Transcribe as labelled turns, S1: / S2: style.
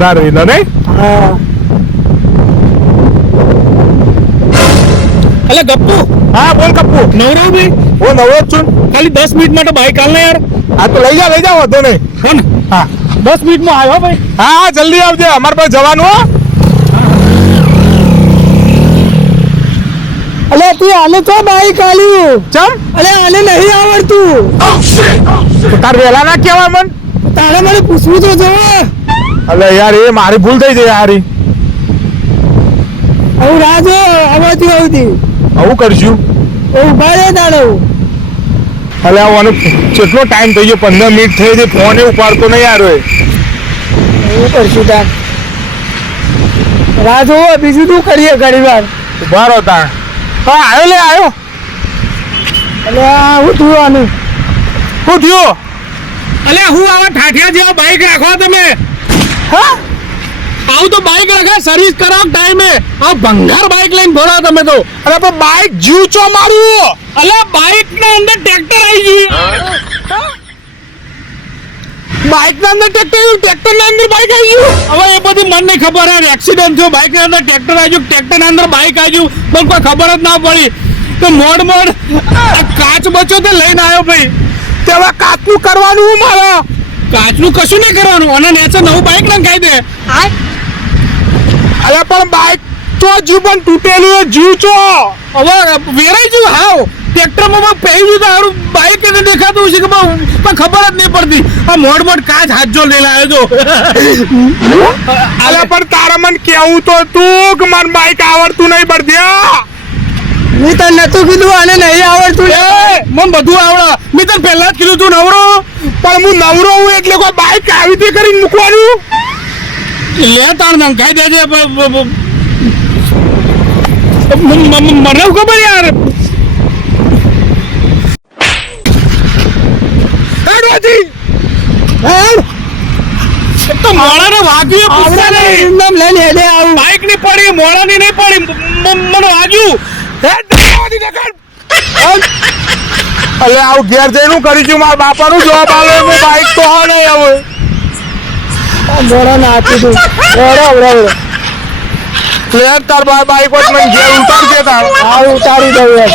S1: અંધાર
S2: ને
S3: અલે ગપ્પુ.
S1: હા બોલ ગપ્પુ.
S3: નવરો ભાઈ?
S1: ઓ નવરો છું.
S3: ખાલી દસ મિનિટ માટે બાઈક હાલ ને યાર.
S1: આ તો લઈ જા લઈ જા વધો
S3: ને?
S1: હા.
S3: દસ મિનિટમાં આવ્યો ભાઈ.
S1: હા હા જલ્દી આવજે. અમારે પાસે જવાનું હો.
S2: અલે તું આને તો બાઈક આલ્યું
S1: ચમ?
S2: અલે આને નહીં આવડતું.
S1: તો તાર વેલા ના કેવા મન.
S2: તારે મને પૂછવું તો જવા.
S1: અલે યાર એ મારી ભૂલ થઈ જાય હારી.
S2: હું રાજો આવતી આવતી
S1: આવું કરશું?
S2: હું ઊભા રહે તારે
S1: અલે આવવાનો કેટલો ટાઈમ થઈ ગયો? પંદર મિનિટ થઈ ગઈ ફોન એ ઉપાડતો નહીં યાર એ
S2: એવું કરશું તાર. રાહ જોવો બીજું શું કરીએ ઘણી વાર?
S1: ઊભા રહો તાણ હા આવ્યો લે આવ્યો
S2: એટલે આવું હું થયું આનું?
S1: શું થયું?
S3: અલે હું આવા ઠાઠિયા જેવા બાઈક રાખો તમે.
S2: હા?
S3: આવું તો બાઈક રાખે સર્વિસ કરાવ ટાઈમે આ ભંગાર બાઈક લઈને ભરો તમે તો.
S1: અરે પણ બાઈક જીવ ચો મારું
S3: અલે બાઇક ના અંદર ટ્રેક્ટર આવી ગયું.
S1: બાઇક ના અંદર ટ્રેક્ટર ટ્રેક્ટર ના અંદર બાઈક આવી ગયું.
S3: હવે એ બધી મને ખબર હે એક્સિડન્ટ થયો બાઇક ના અંદર ટ્રેક્ટર આવી ગયું ટ્રેક્ટર ના અંદર બાઇક આવી ગયું. પણ કોઈ ખબર જ ના પડી તો મોડ મોડ કાચ બચ્યો તે લઈને આવ્યો ભાઈ.
S1: તેવા કાચું કરવાનું મારે?
S3: કાચનું કશું નહીં કરવાનું. અને નેચર નવું બાઈક લંગાઈ દે.
S1: અરે પણ બાઈક તો જીવ પણ તૂટેલું જીવ છો.
S3: હવે વેરાઈ જુ હાવ. ટ્રેક્ટરમાં બહુ પહેરી દીધું હારું બાઈક એને દેખાતું છે કે પણ ખબર જ નહીં પડતી. આ મોડ મોડ કાચ હાથ જો લાવ્યો આવ્યો તો.
S1: અરે પણ તારા મન કેવું તો તું કે મન બાઈક આવડતું નહીં પડતી
S2: મેં તને નતું કીધું અને નહીં આવડતું.
S3: મને બધું આવડે. મેં તને પહેલા જ કીધું તું નવરો.
S1: પણ હું નવરો હું એટલે કોઈ બાઇક આવી રીતે કરીને મૂકવાનું?
S3: લે તાણ નંખાઈ દેજે મને ખબર યાર? તો મોડાને વાગ્યું
S2: આવડે
S3: નહીં.
S2: એમ લઈને હેડે આવું.
S3: બાઈકની પડી નહીં પડી. મને વાગ્યું.
S1: અલે આવું ઘેર જઈને હું કરીશું મારા બાપાનું જવાબ આવે હું બાઈક તો હા નહીં હવે.
S2: મોડા નાખી દઉં. મોડા આવડે
S1: લે તાર બાઈક પર મને ઘેર ઉતારજે તાર.
S2: આ ઉતારી દઉં યાર